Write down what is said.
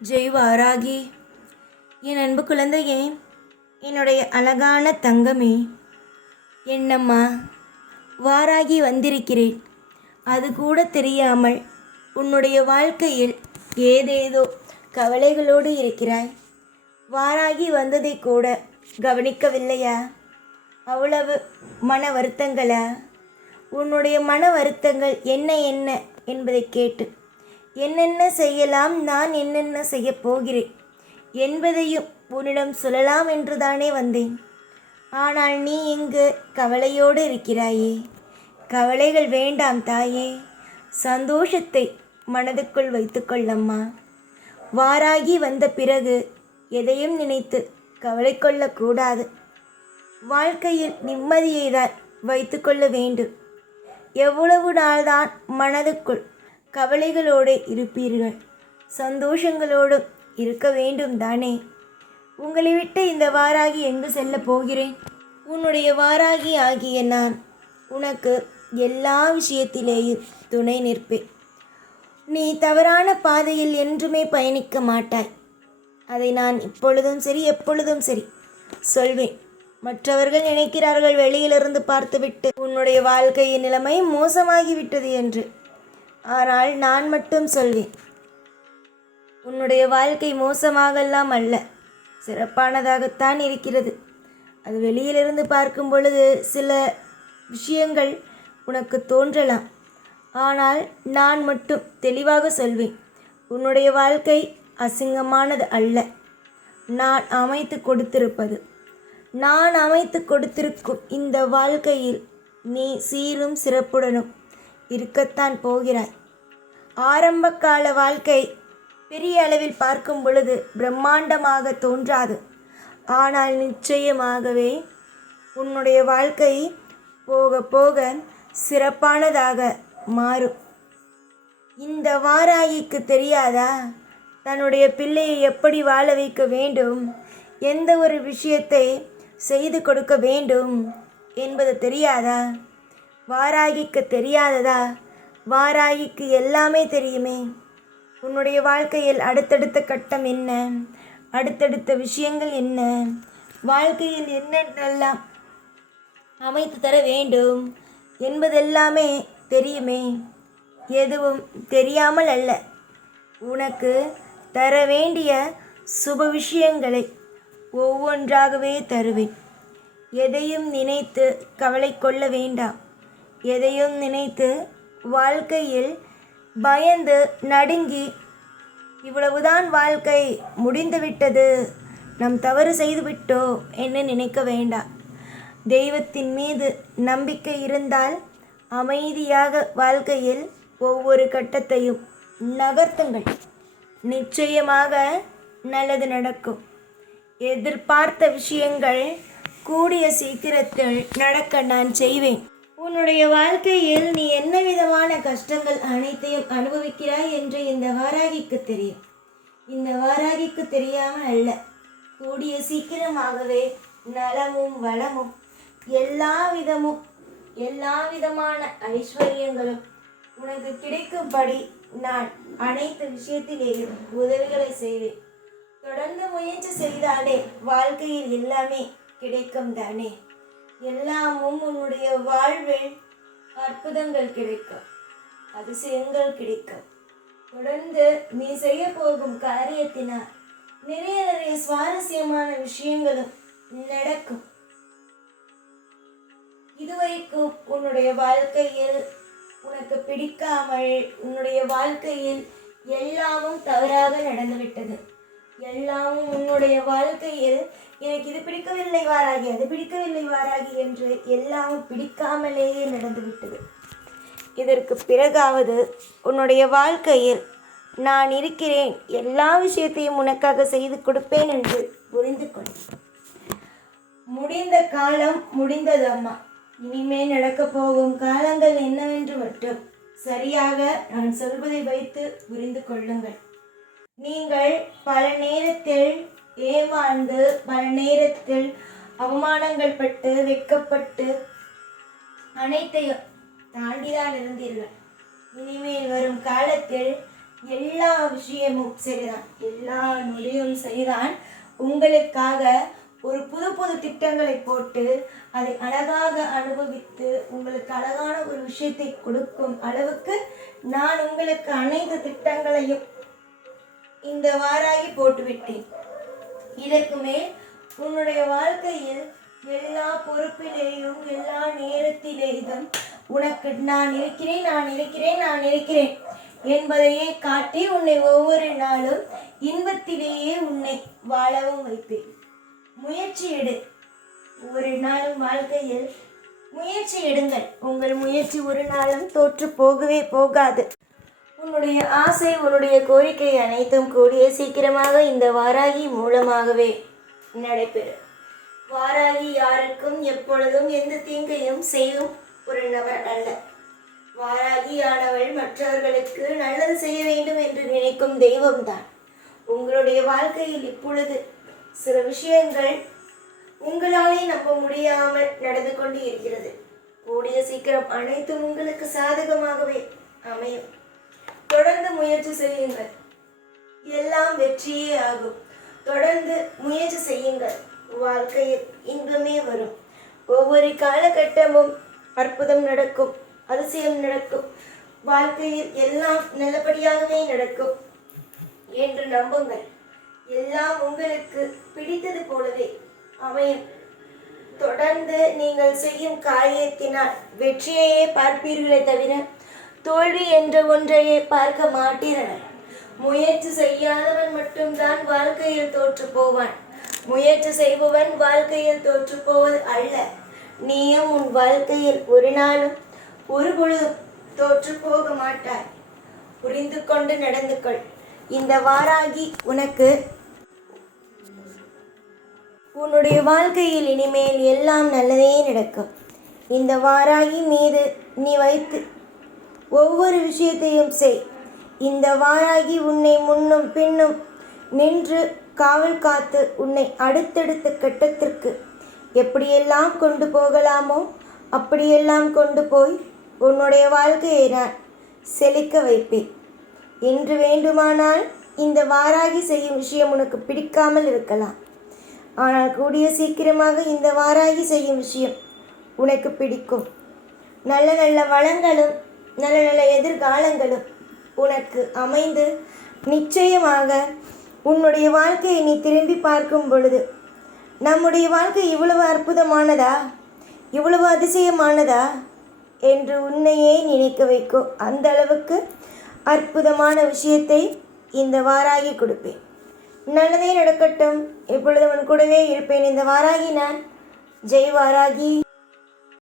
ஜெய் வாராகி என் அன்பு குழந்தையே என்னுடைய அழகான தங்கமே என்னம்மா வாராகி வந்திருக்கிறேன். அது கூட தெரியாமல் உன்னுடைய வாழ்க்கையில் ஏதேதோ கவலைகளோடு இருக்கிறாய். வாராகி வந்ததை கூட கவனிக்கவில்லையா? அவ்வளவு மன வருத்தங்களா? உன்னுடைய மன வருத்தங்கள் என்ன என்ன என்பதை கேட்டு என்னென்ன செய்யலாம் நான் என்னென்ன செய்யப் போகிறேன் என்பதையும் உன்னிடம் சொல்லலாம் என்று தானே வந்தேன். ஆனால் நீ இங்கு கவலையோடு இருக்கிறாயே. கவலைகள் வேண்டாம் தாயே. சந்தோஷத்தை மனதுக்குள் வைத்துக்கொள்ளம்மா. வாராகி வந்த பிறகு எதையும் நினைத்து கவலை கொள்ளக்கூடாது வாழ்க்கையில் நிம்மதியை தான் வைத்துக்கொள்ள வேண்டும். எவ்வளவு நாள்தான் மனதுக்குள் கவலைகளோடு இருப்பீர்கள். சந்தோஷங்களோடும் இருக்க வேண்டும் தானே? உங்களை விட்டு இந்த வாராகி எங்கு செல்ல போகிறேன்? உன்னுடைய வாராகி ஆகிய நான் உனக்கு எல்லா விஷயத்திலேயும் துணை நிற்பேன். நீ தவறான பாதையில் என்றுமே பயணிக்க மாட்டாய். அதை நான் இப்பொழுதும் சரி எப்பொழுதும் சரி சொல்வேன். மற்றவர்கள் நினைக்கிறார்கள் வெளியிலிருந்து பார்த்துவிட்டு உன்னுடைய வாழ்க்கையின் நிலைமை மோசமாகிவிட்டது என்று. ஆனால் நான் மட்டும் சொல்வேன். உன்னுடைய வாழ்க்கை மோசமாகலாம் அல்ல. சிறப்பானதாகத்தான் இருக்கிறது. அது வெளியிலிருந்து பார்க்கும் பொழுது சில விஷயங்கள் உனக்கு தோன்றலாம். ஆனால் நான் மட்டும் தெளிவாக சொல்வேன். உன்னுடைய வாழ்க்கை அசிங்கமானது அல்ல. நான் அமைத்து கொடுத்திருப்பது. நான் அமைத்து கொடுத்திருக்கும் இந்த வாழ்க்கையில் நீ சீரும் சிறப்புடனும். இருக்கத்தான் போகிறாய் ஆரம்பகால வாழ்க்கை பெரிய அளவில் பார்க்கும் பொழுது பிரம்மாண்டமாக தோன்றாது. ஆனால் நிச்சயமாகவே உன்னுடைய வாழ்க்கை போக போக சிறப்பானதாக மாறும். இந்த வாராயிக்கு தெரியாதா? தன்னுடைய பிள்ளையை எப்படி வாழ வைக்க வேண்டும்? எந்த ஒரு விஷயத்தை செய்து கொடுக்க வேண்டும் என்பது தெரியாதா? வாராகிக்கு தெரியாததா? வாராகிக்கு எல்லாமே தெரியுமே. உன்னுடைய வாழ்க்கையில் அடுத்தடுத்த கட்டம் என்ன? அடுத்தடுத்த விஷயங்கள் என்ன? வாழ்க்கையில் என்னென்னலாம் அமைத்து தர வேண்டும் என்பதெல்லாமே தெரியுமே. எதுவும் தெரியாமல் அல்ல. உனக்கு தர வேண்டிய சுப விஷயங்களை ஒவ்வொன்றாகவே தருவேன். எதையும் நினைத்து கவலை கொள்ள வேண்டாம். எதையும் நினைத்து வாழ்க்கையில் பயந்து நடுங்கி இவ்வளவுதான் வாழ்க்கை முடிந்துவிட்டது. நம் தவறு செய்துவிட்டோ என்று நினைக்க வேண்டாம். தெய்வத்தின் மீது நம்பிக்கை இருந்தால் அமைதியாக வாழ்க்கையில் ஒவ்வொரு கட்டத்தையும் நகர்த்துங்கள். நிச்சயமாக நல்லது நடக்கும். எதிர்பார்த்த விஷயங்கள் கூடிய சீக்கிரத்தில் நடக்க நான் செய்வேன். உன்னுடைய வாழ்க்கையில் நீ என்ன விதமான கஷ்டங்கள் அனைத்தையும் அனுபவிக்கிறாய் என்று இந்த வாராகிக்கு தெரியும். இந்த வாராகிக்கு தெரியாமல் அல்ல கூடிய சீக்கிரமாகவே நலமும் வளமும் எல்லா விதமும் எல்லா விதமான ஐஸ்வர்யங்களும் உனக்கு கிடைக்கும்படி நான் அனைத்து விஷயத்திலேயும் உதவிகளை செய்வேன். தொடர்ந்து முயற்சி செய்தாலே வாழ்க்கையில் எல்லாமே கிடைக்கும் தானே? எல்லாமும் உன்னுடைய வாழ்வில் அற்புதங்கள் கிடைக்கும். அதிசயங்கள் கிடைக்கும். தொடர்ந்து நீ செய்ய போகும் காரியத்தினால் நிறைய நிறைய சுவாரஸ்யமான விஷயங்களும் நடக்கும். இதுவரைக்கும் உன்னுடைய வாழ்க்கையில் உனக்கு பிடிக்காமல் உன்னுடைய வாழ்க்கையில் எல்லாமும் தவறாக நடந்துவிட்டது. எல்லாமும் உன்னுடைய வாழ்க்கையில் எனக்கு இது பிடிக்கவில்லை வாராகி அது பிடிக்கவில்லை வாராகி என்று எல்லாமும் பிடிக்காமலேயே நடந்துவிட்டது. இதற்கு பிறகாவது உன்னுடைய வாழ்க்கையில் நான் இருக்கிறேன் எல்லா விஷயத்தையும் உனக்காக செய்து கொடுப்பேன் என்று புரிந்து கொள். முடிந்த காலம் முடிந்தது அம்மா. இனிமே நடக்கப் போகும் காலங்கள் என்னவென்று மட்டும் சரியாக நான் சொல்வதை வைத்து புரிந்து கொள்ளுங்கள். நீங்கள் பல நேரத்தில் ஏமாந்து பல நேரத்தில் அவமானங்கள் பட்டு வெட்கப்பட்டு அனைத்தையும் தாண்டிதான் இருந்தீர்கள் இனிமேல் வரும் காலத்தில் எல்லா விஷயமும் சரிதான். எல்லா நொடியும் சரிதான். உங்களுக்காக ஒரு புது புது திட்டங்களை போட்டு அதை அழகாக அனுபவித்து உங்களுக்கு அழகான ஒரு விஷயத்தை கொடுக்கும் அளவுக்கு நான் உங்களுக்கு அனைத்து திட்டங்களையும் இந்த வாராகி போட்டுவிட்டேன். இதற்கு மேல் உன்னுடைய வாழ்க்கையில் எல்லா பொறுப்பிலேயும் எல்லா நேரத்திலேயும் உனக்கு நான் இருக்கிறேன் நான் இருக்கிறேன் நான் இருக்கிறேன் என்பதையே காட்டி உன்னை ஒவ்வொரு நாளும் இன்பத்திலேயே உன்னை வாழவும் வைப்பேன். முயற்சி எடு. ஒரு நாளும் வாழ்க்கையில் முயற்சி எடுங்கள். உங்கள் முயற்சி ஒரு நாளும் தோற்று போகவே போகாது. உன்னுடைய ஆசை உன்னுடைய கோரிக்கை அனைத்தும் கூடிய சீக்கிரமாக இந்த வாராகி மூலமாகவே நடைபெறும் வாராகி யாருக்கும் எப்பொழுதும் எந்த தீங்கையும் செய்யும் ஒரு நபர் அல்ல. வாராகியானவள் மற்றவர்களுக்கு நல்லது செய்ய வேண்டும் என்று நினைக்கும் தெய்வம்தான். உங்களுடைய வாழ்க்கையில் இப்பொழுது சில விஷயங்கள் உங்களாலே நம்ப முடியாமல் நடந்து கொண்டு இருக்கிறது. கூடிய சீக்கிரம் அனைத்தும் உங்களுக்கு சாதகமாகவே அமையும். தொடர்ந்து முயற்சி செய்யுங்கள். எல்லாம் வெற்றியே ஆகும். தொடர்ந்து முயற்சி செய்யுங்கள். வாழ்க்கையில் இன்பமே வரும். ஒவ்வொரு காலகட்டமும் அற்புதம் நடக்கும். அதிசயம் நடக்கும். வாழ்க்கையில் எல்லாம் நல்லபடியாகவே நடக்கும் என்று நம்புங்கள். எல்லாம் உங்களுக்கு பிடித்தது போலவே அமையும். தொடர்ந்து நீங்கள் செய்யும் காரியத்தினால் வெற்றியையே பார்ப்பீர்களே தவிர தோல்வி என்ற ஒன்றையே பார்க்க மாட்டீர்கள் முயற்சி செய்யாதவன் மட்டும்தான் வாழ்க்கையில் தோற்று போவான். முயற்சி செய்பவன் வாழ்க்கையில் தோற்று போவது அல்ல. நீயும் உன் வாழ்க்கையில் ஒரு நாளும் ஒரு பொழுதும் தோற்று போக மாட்டாய். புரிந்து கொண்டு நடந்து கொள். இந்த வாராகி உனக்கு உன்னுடைய வாழ்க்கையில் இனிமேல் எல்லாம் நல்லதே நடக்கும். இந்த வாராகி மீது நீ வைத்து ஒவ்வொரு விஷயத்தையும் செய். இந்த வாராகி உன்னை முன்னும் பின்னும் நின்று காவல் காத்து உன்னை அடுத்தடுத்த கட்டத்திற்கு எப்படியெல்லாம் கொண்டு போகலாமோ அப்படியெல்லாம் கொண்டு போய் உன்னுடைய வாழ்க்கையை நான் செழிக்க வைப்பேன். என்று வேண்டுமானால் இந்த வாராகி செய்யும் விஷயம் உனக்கு பிடிக்காமல் இருக்கலாம். ஆனால் கூடிய சீக்கிரமாக இந்த வாராகி செய்யும் விஷயம் உனக்கு பிடிக்கும். நல்ல நல்ல வளங்களும் நல்ல நல்ல எதிர்காலங்களும் உனக்கு அமைந்து நிச்சயமாக உன்னுடைய வாழ்க்கையை நீ திரும்பி பார்க்கும் பொழுது நம்முடைய வாழ்க்கை இவ்வளவு அற்புதமானதா? இவ்வளவு அதிசயமானதா? என்று உன்னையே நினைக்க வைக்கும் அந்த அளவுக்கு அற்புதமான விஷயத்தை இந்த வாராகி கொடுப்பேன். நல்லதே நடக்கட்டும். எப்பொழுது உன் கூடவே இருப்பேன். இந்த வாராகி நான். ஜெய் வாராகி.